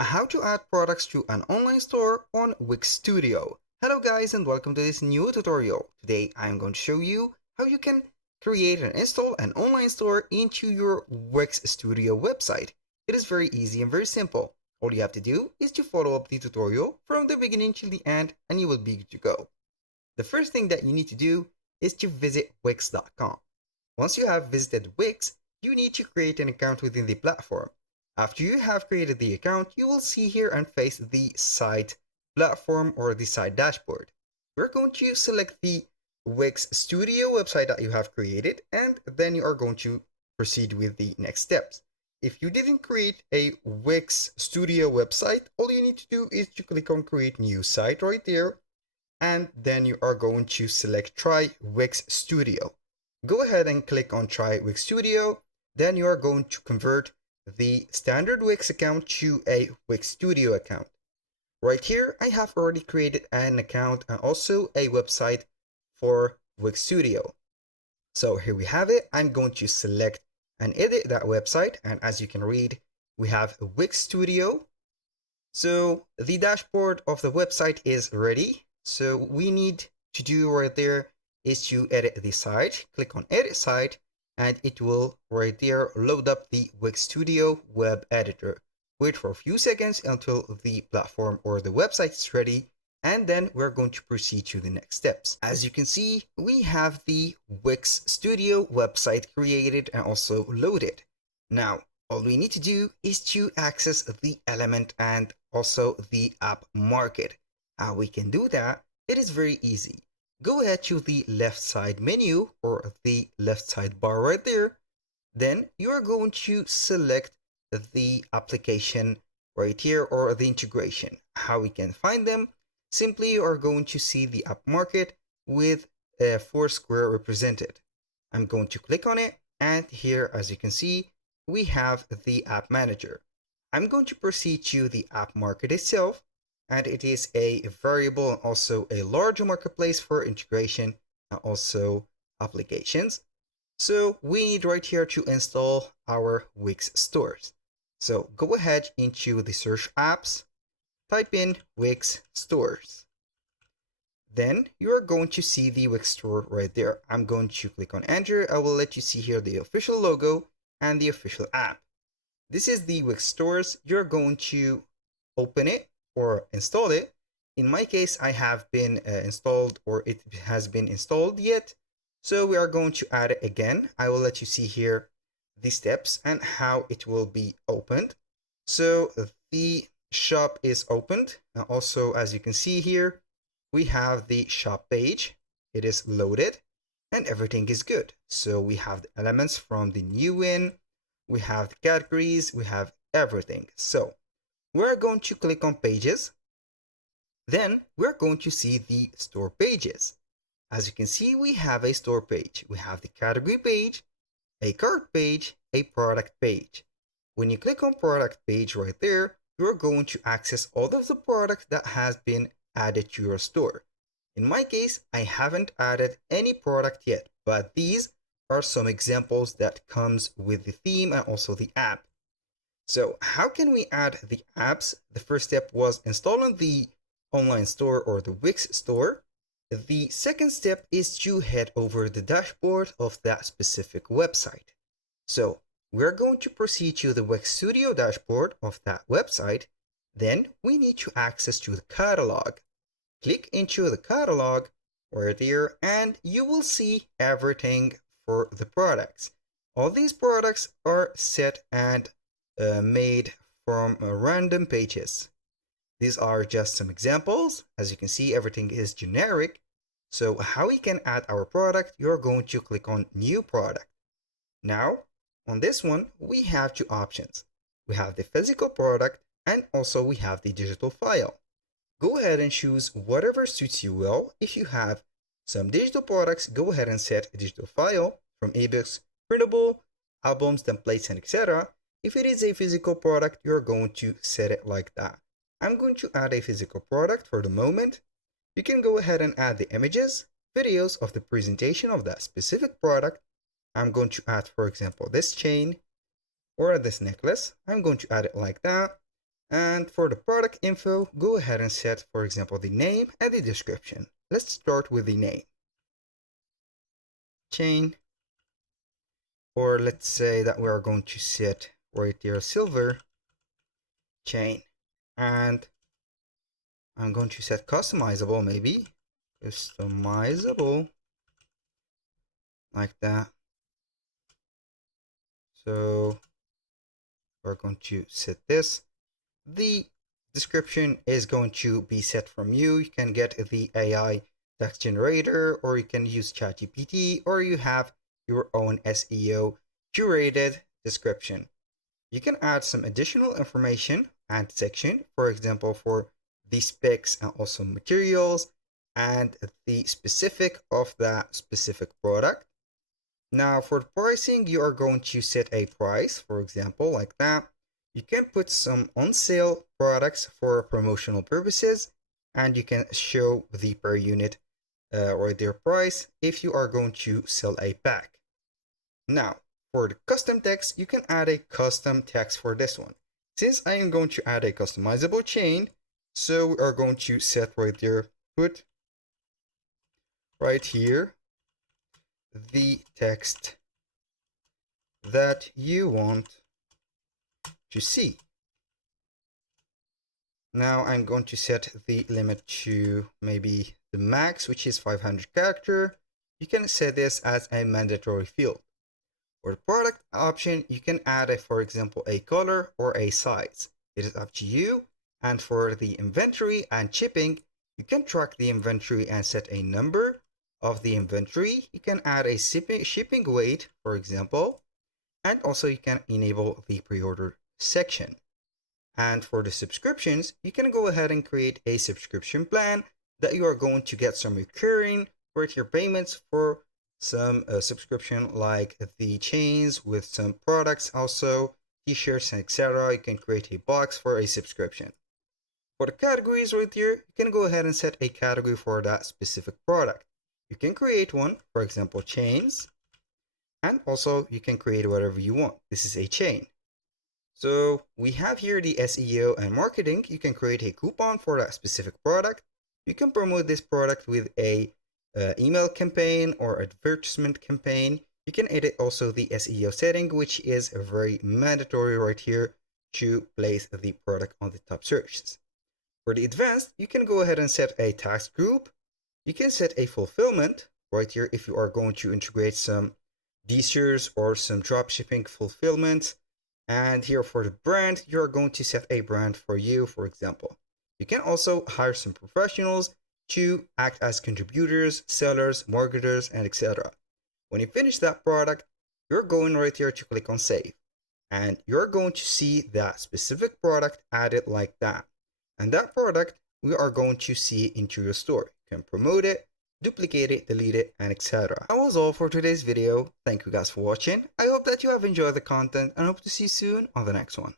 How to add products to an online store on Wix Studio. Hello guys and welcome to this new tutorial. Today I'm going to show you how you can create and install an online store into your Wix Studio website. It is very easy and very simple. All you have to do is to follow up the tutorial from the beginning till the end and you will be good to go. The first thing that you need to do is to visit Wix.com. Once you have visited Wix, you need to create an account within the platform. After you have created the account, you will see here and face the site platform or the site dashboard. We're going to select the Wix Studio website that you have created, and then you are going to proceed with the next steps. If you didn't create a Wix Studio website, all you need to do is to click on Create New Site right there, and then you are going to select Try Wix Studio. Go ahead and click on Try Wix Studio. Then you are going to convert the standard Wix account to a Wix Studio account. Right here, I have already created an account and also a website for Wix Studio. So here we have it. I'm going to select and edit that website. And as you can read, we have Wix Studio. So the dashboard of the website is ready. So we need to do right there is to edit the site. Click on Edit Site, and it will right there load up the Wix Studio web editor. Wait for a few seconds until the platform or the website is ready, and then we're going to proceed to the next steps. As you can see, we have the Wix Studio website created and also loaded. Now, all we need to do is to access the element and also the app market. How we can do that? It is very easy. Go ahead to the left side menu or the left side bar right there. Then you are going to select the application right here or the integration. How we can find them? Simply you are going to see the app market with a 4 square represented. I'm going to click on it, and here as you can see we have the app manager. I'm going to proceed to the app market itself, and it is a variable and also a large marketplace for integration and also applications. So we need right here to install our Wix stores. So go ahead into the search apps, type in Wix stores. Then you are going to see the Wix store right there. I'm going to click on enter. I will let you see here the official logo and the official app. This is the Wix stores. You're going to open it or install it. In my case, I have been installed, or it has been installed yet. So we are going to add it again. I will let you see here the steps and how it will be opened. So the shop is opened. And also, as you can see here, we have the shop page. It is loaded and everything is good. So we have the elements from the new in, we have the categories, we have everything. So we're going to click on pages. Then we're going to see the store pages. As you can see, we have a store page. We have the category page, a cart page, a product page. When you click on product page right there, you're going to access all of the products that has been added to your store. In my case, I haven't added any product yet, but these are some examples that comes with the theme and also the app. So how can we add the apps? The first step was installing the online store or the Wix store. The second step is to head over the dashboard of that specific website. So we're going to proceed to the Wix Studio dashboard of that website. Then we need to access to the catalog. Click into the catalog right there, and you will see everything for the products. All these products are set and made from random pages. These are just some examples. As you can see, everything is generic. So how we can add our product, you're going to click on new product. Now on this one, we have two options. We have the physical product and also we have the digital file. Go ahead and choose whatever suits you well. If you have some digital products, go ahead and set a digital file from ebooks, printable, albums, templates, and etc. If it is a physical product, you're going to set it like that. I'm going to add a physical product for the moment. You can go ahead and add the images, videos of the presentation of that specific product. I'm going to add, for example, this chain or this necklace. I'm going to add it like that. And for the product info, go ahead and set, for example, the name and the description. Let's start with the name. Chain. Or let's say that we are going to set right here silver chain. And I'm going to set customizable, maybe. Customizable. Like that. So we're going to set this. The description is going to be set from you. You can get the AI text generator, or you can use ChatGPT, or you have your own SEO curated description. You can add some additional information and section, for example, for the specs and also materials and the specific of that specific product. Now for pricing, you are going to set a price, for example, like that. You can put some on sale products for promotional purposes, and you can show the per unit or their price if you are going to sell a pack. Now for the custom text, you can add a custom text for this one. Since I am going to add a customizable chain, so we are going to set right there, put right here the text that you want to see. Now I'm going to set the limit to maybe the max, which is 500 character. You can set this as a mandatory field. For the product option, you can add, for example, a color or a size. It is up to you. And for the inventory and shipping, you can track the inventory and set a number of the inventory. You can add a shipping weight, for example, and also you can enable the pre-order section. And for the subscriptions, you can go ahead and create a subscription plan that you are going to get some recurring right here payments for some subscription, like the chains with some products, also t-shirts, etc. You can create a box for a subscription. For the categories right here, you can go ahead and set a category for that specific product. You can create one, for example, chains, and also you can create whatever you want. This is a chain. So we have here the SEO and marketing. You can create a coupon for that specific product. You can promote this product with a email campaign or advertisement campaign. You can edit also the SEO setting, which is very mandatory right here to place the product on the top searches. For the advanced, you can go ahead and set a task group. You can set a fulfillment right here if you are going to integrate some DSers or some dropshipping fulfillment. And here for the brand, you're going to set a brand for you, for example. You can also hire some professionals to act as contributors, sellers, marketers, and etc. When you finish that product, you're going right here to click on save. And you're going to see that specific product added like that. And that product, we are going to see into your store. You can promote it, duplicate it, delete it, and etc. That was all for today's video. Thank you guys for watching. I hope that you have enjoyed the content and hope to see you soon on the next one.